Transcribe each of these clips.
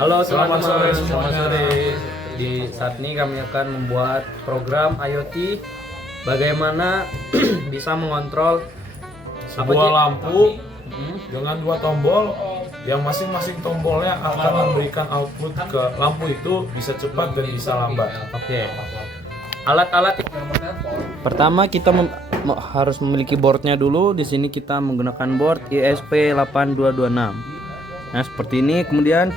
Halo Selamat sore teman-teman, semuanya. selamat sore. Di saat ini kami akan membuat program IoT bagaimana bisa mengontrol Sebuah Ji? lampu Hmm, dengan dua tombol yang masing-masing tombolnya akan memberikan output ke lampu itu bisa cepat dan bisa lambat. Oke. Alat-alat pertama kita harus memiliki boardnya dulu. Di sini kita menggunakan board ISP8226. Nah seperti ini. Kemudian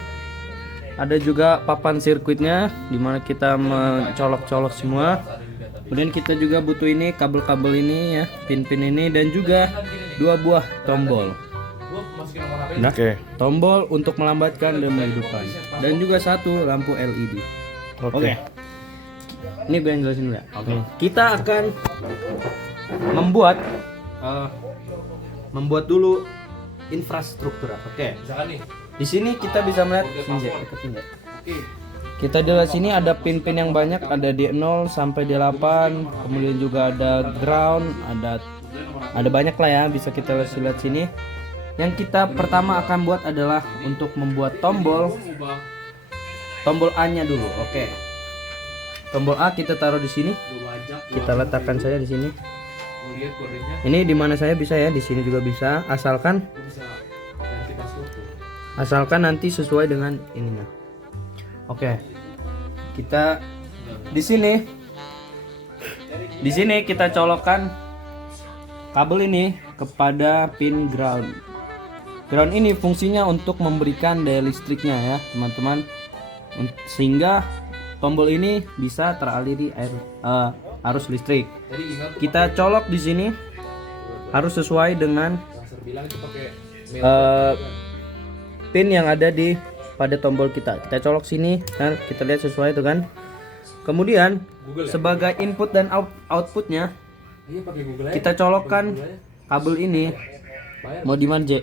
ada juga papan sirkuitnya dimana kita mencolok-colok semua. Kemudian kita juga butuh ini kabel-kabel ini ya, pin-pin ini, dan juga dua buah tombol. Nah, Oke. tombol untuk melambatkan dan menghidupkan, dan juga satu lampu LED. Oke. Ini gue yang jelasin dulu ya. Oke. Kita akan membuat dulu infrastruktur. Oke. Di sini kita bisa melihat kita di sini ada pin-pin yang banyak, ada D0 sampai D8, kemudian juga ada ground, ada banyak lah ya, bisa kita lihat sini. Yang kita pertama akan buat adalah untuk membuat tombol A-nya dulu. Oke. Tombol A kita taruh di sini. Kita letakkan saja di sini. Ini di mana saya bisa ya, di sini juga bisa, asalkan nanti sesuai dengan ininya. Oke. Kita di sini kita colokkan kabel ini kepada pin ground. Ground ini fungsinya untuk memberikan daya listriknya ya, teman-teman. Sehingga tombol ini bisa teraliri arus listrik. Kita colok di sini harus sesuai dengan pin yang ada di pada tombol kita. Kita colok sini, nah kita lihat sesuai itu kan. Kemudian sebagai input dan outputnya kita colokkan kabel ini. Mau di mana, J?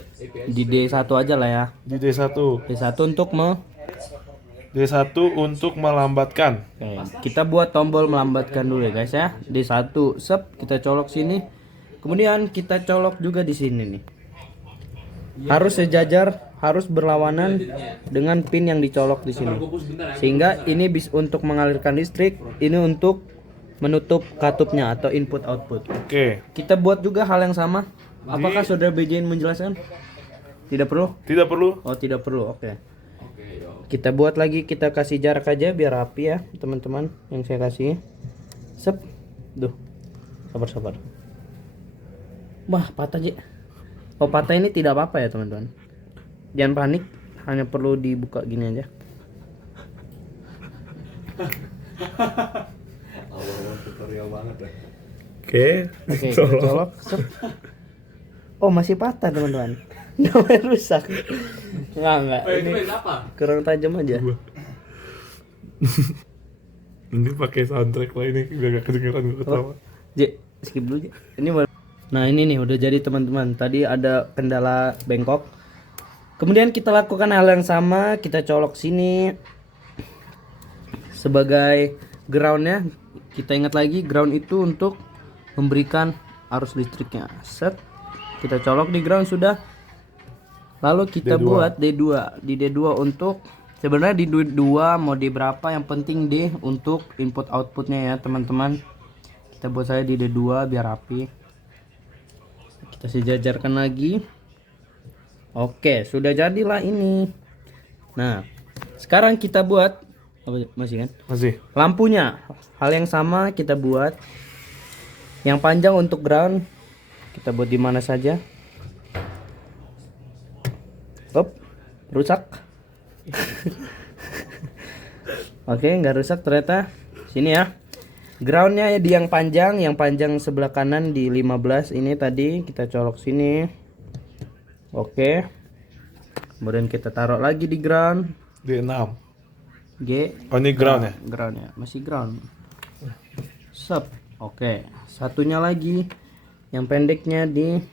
Di D1 aja lah ya. Di D1. D1 untuk D1 untuk melambatkan. Oke, kita buat tombol melambatkan dulu ya guys ya. D1 sep, kita colok sini. Kemudian kita colok juga di sini nih. Harus sejajar, harus berlawanan dengan pin yang dicolok di sini. Sehingga ini bisa untuk mengalirkan listrik, ini untuk menutup katupnya atau input output. Oke. Kita buat juga hal yang sama. Apakah saudara BJN menjelaskan? Tidak perlu? Tidak perlu. Oh, tidak perlu. Oke. Kita buat lagi, kita kasih jarak aja biar rapi ya, teman-teman. Yang saya kasih. Sep. Duh. Sabar. Wah, patah, J. Oh, patah ini tidak apa-apa ya, teman-teman. Jangan panik, hanya perlu dibuka gini aja. Oke. Kita colok. Sep. Oh, masih patah, teman-teman. Namanya rusak. Enggak. Ini kurang tajam aja. Ini pakai soundtrack lah ini biar gak kedengeran gue ketawa. J, skip dulu, J. Nah, ini nih udah jadi, teman-teman. Tadi ada kendala bengkok. Kemudian kita lakukan hal yang sama, kita colok sini sebagai groundnya. Kita ingat lagi, ground itu untuk memberikan arus listriknya. Set. Kita colok di ground sudah. Lalu kita D2. buat D2. Di D2 untuk sebenarnya di D2 mau D berapa, yang penting D untuk input outputnya ya, teman-teman. Kita buat saya di D2 biar rapi. Kita sejajarkan lagi. Oke, sudah jadilah ini. Nah, sekarang kita buat masih kan? Masih. Lampunya hal yang sama kita buat. Yang panjang untuk ground kita buat di mana saja. Hop, rusak. Oke, nggak rusak ternyata. Sini ya. Groundnya di yang panjang sebelah kanan di 15 ini tadi kita colok sini. Oke. Kemudian kita taruh lagi di ground. D6. G. Oh, ini ground ya? Ground ya, masih ground. Sep. Oke, satunya lagi yang pendeknya di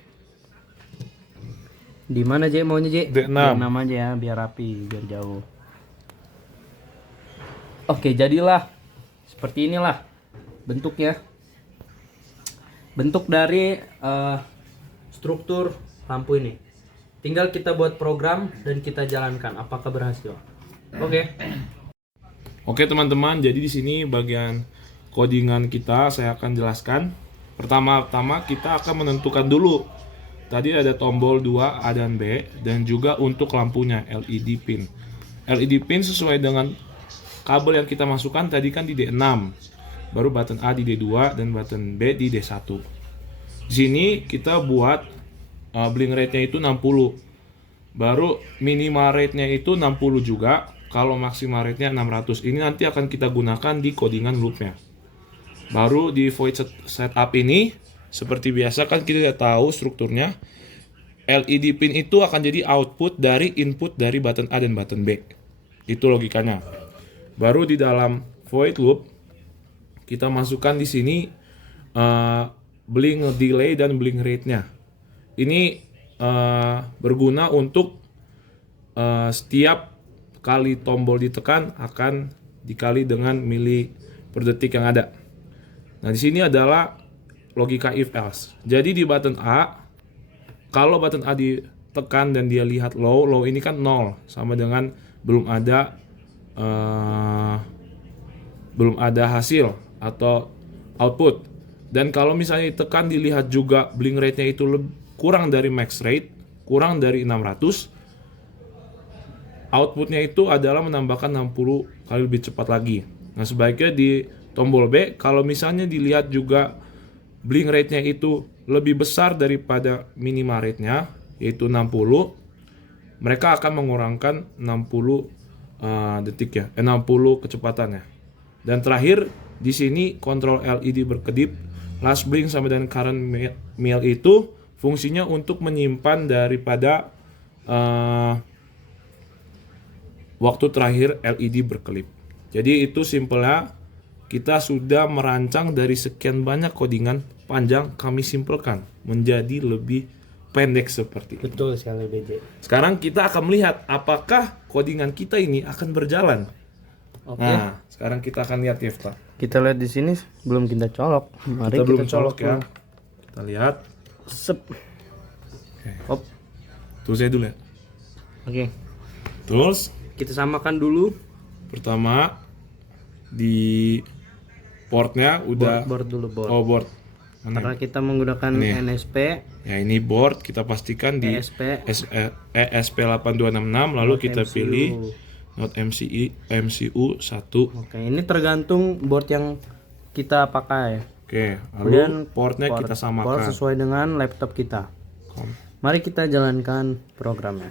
mana, J? Maunya, J? D6. D6 aja ya, biar rapi, biar jauh. Oke, jadilah seperti inilah bentuknya. Bentuk dari struktur lampu ini. Tinggal kita buat program dan kita jalankan. Apakah berhasil? Oke. Oke teman-teman, jadi di sini bagian codingan kita saya akan jelaskan. Pertama-tama kita akan menentukan dulu. Tadi ada tombol 2 A dan B dan juga untuk lampunya LED pin. LED pin sesuai dengan kabel yang kita masukkan tadi kan di D6. Baru button A di D2 dan button B di D1. Di sini kita buat blink rate-nya itu 60. Baru minimal rate-nya itu 60 juga. Kalau maksimal rate-nya 600. Ini nanti akan kita gunakan di codingan loop-nya. Baru di void setup ini seperti biasa kan kita udah tahu strukturnya. LED pin itu akan jadi output dari input dari button A dan button B. Itu logikanya. Baru di dalam void loop kita masukkan di sini blink delay dan blink rate-nya. Ini berguna untuk setiap kali tombol ditekan akan dikali dengan mili per detik yang ada. Nah, di sini adalah logika if else. Jadi di button A, kalau button A ditekan dan dia lihat low ini kan 0, sama dengan belum ada hasil atau output. Dan kalau misalnya ditekan dilihat juga blink rate-nya itu kurang dari max rate, kurang dari 600, outputnya itu adalah menambahkan 60 kali lebih cepat lagi. Nah, sebaiknya di tombol B, kalau misalnya dilihat juga blink rate-nya itu lebih besar daripada minimal rate-nya, yaitu 60, mereka akan mengurangkan 60 detik ya, 60 kecepatannya. Dan terakhir, di sini kontrol LED berkedip, last blink sama dengan current mil itu fungsinya untuk menyimpan daripada waktu terakhir LED berkelip. Jadi itu simpelnya kita sudah merancang dari sekian banyak codingan panjang kami simpelkan menjadi lebih pendek seperti ini. Betul sekali BJ. Sekarang kita akan melihat apakah codingan kita ini akan berjalan. Oke. Nah, sekarang kita akan lihat Yefta. Kita lihat di sini belum kita colok. Mari Kita belum colok dulu. ya. Kita lihat. Sep. Hop. Tuh saya dulu ya. Oke. Terus Kita samakan dulu pertama di portnya udah board dulu board. oh board. Mana? Karena kita menggunakan Ini. NSP, Ya ini board kita pastikan di ESP, ESP8266 lalu kita MCU. pilih Not MCU 1. Oke, ini tergantung board yang kita pakai. Oke, Kemudian lalu portnya kita port samakan. sesuai dengan laptop kita. Mari kita jalankan programnya.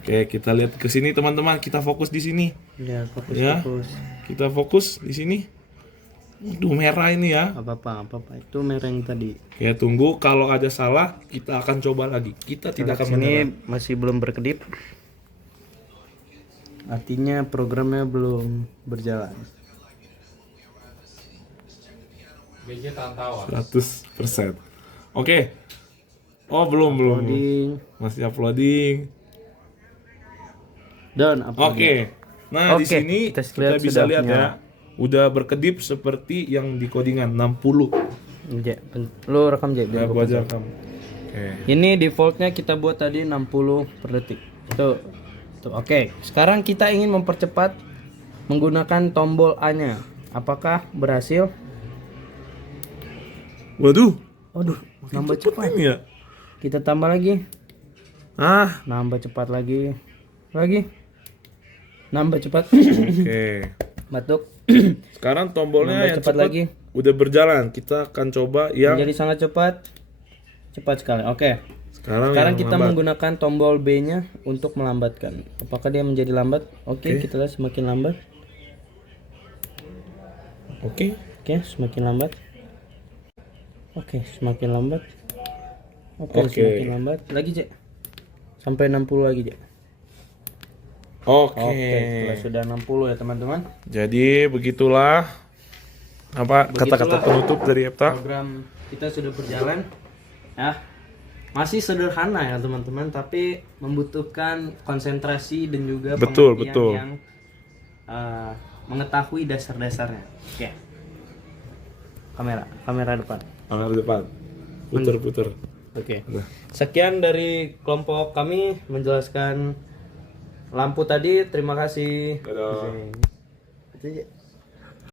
Oke, kita lihat ke sini teman-teman, kita fokus di sini. Ya, fokus. Ya. Kita fokus di sini. Waduh, merah ini ya. Apa-apa. Itu merah yang tadi. Oke, tunggu kalau ada salah kita akan coba lagi. Kita tidak akan menyerah. Ini masih belum berkedip. Artinya programnya belum berjalan. 100%. Oke. Oh, belum. Loading. Masih uploading. Dan apa? Oke. Nah, di Oke, sini kita kita lihat bisa sudah lihat nyala. ya. Udah berkedip seperti yang di codingan 60. Lu rekam Jay, biar Ya, gua gua aja pasang. rekam. Oke. Ini defaultnya kita buat tadi 60 per detik. Tuh. Oke. Sekarang kita ingin mempercepat menggunakan tombol A-nya. Apakah berhasil? Waduh, Waduh, nambah cepat. ini ya. Kita tambah lagi. Nambah cepat lagi. Nambah cepat. Oke. Batuk. Sekarang tombolnya Nambah yang cepat cepat lagi. udah berjalan. Kita akan coba yang Menjadi sangat cepat. Cepat sekali. Oke. sekarang Sekarang yang kita lambat. menggunakan tombol B-nya untuk melambatkan. Apakah dia menjadi lambat? Oke, kita lihat semakin lambat. Oke. Oke, semakin lambat. Oke, semakin lambat. Oke, Oke. semakin lambat. Lagi, Cek. Sampai 60 lagi, Cek. Oke. Oke, sudah 60 ya, teman-teman. Jadi begitulah apa kata-kata Begitulah penutup dari Epta. Program kita sudah berjalan. Ya. Masih sederhana ya, teman-teman, tapi membutuhkan konsentrasi dan juga Betul, pengertian betul. yang mengetahui dasar-dasarnya. Oke. Kamera depan. Kamera depan. Puter-puter. Oke. Udah. Sekian dari kelompok kami menjelaskan lampu tadi terima kasih. Dadah. Itu aja.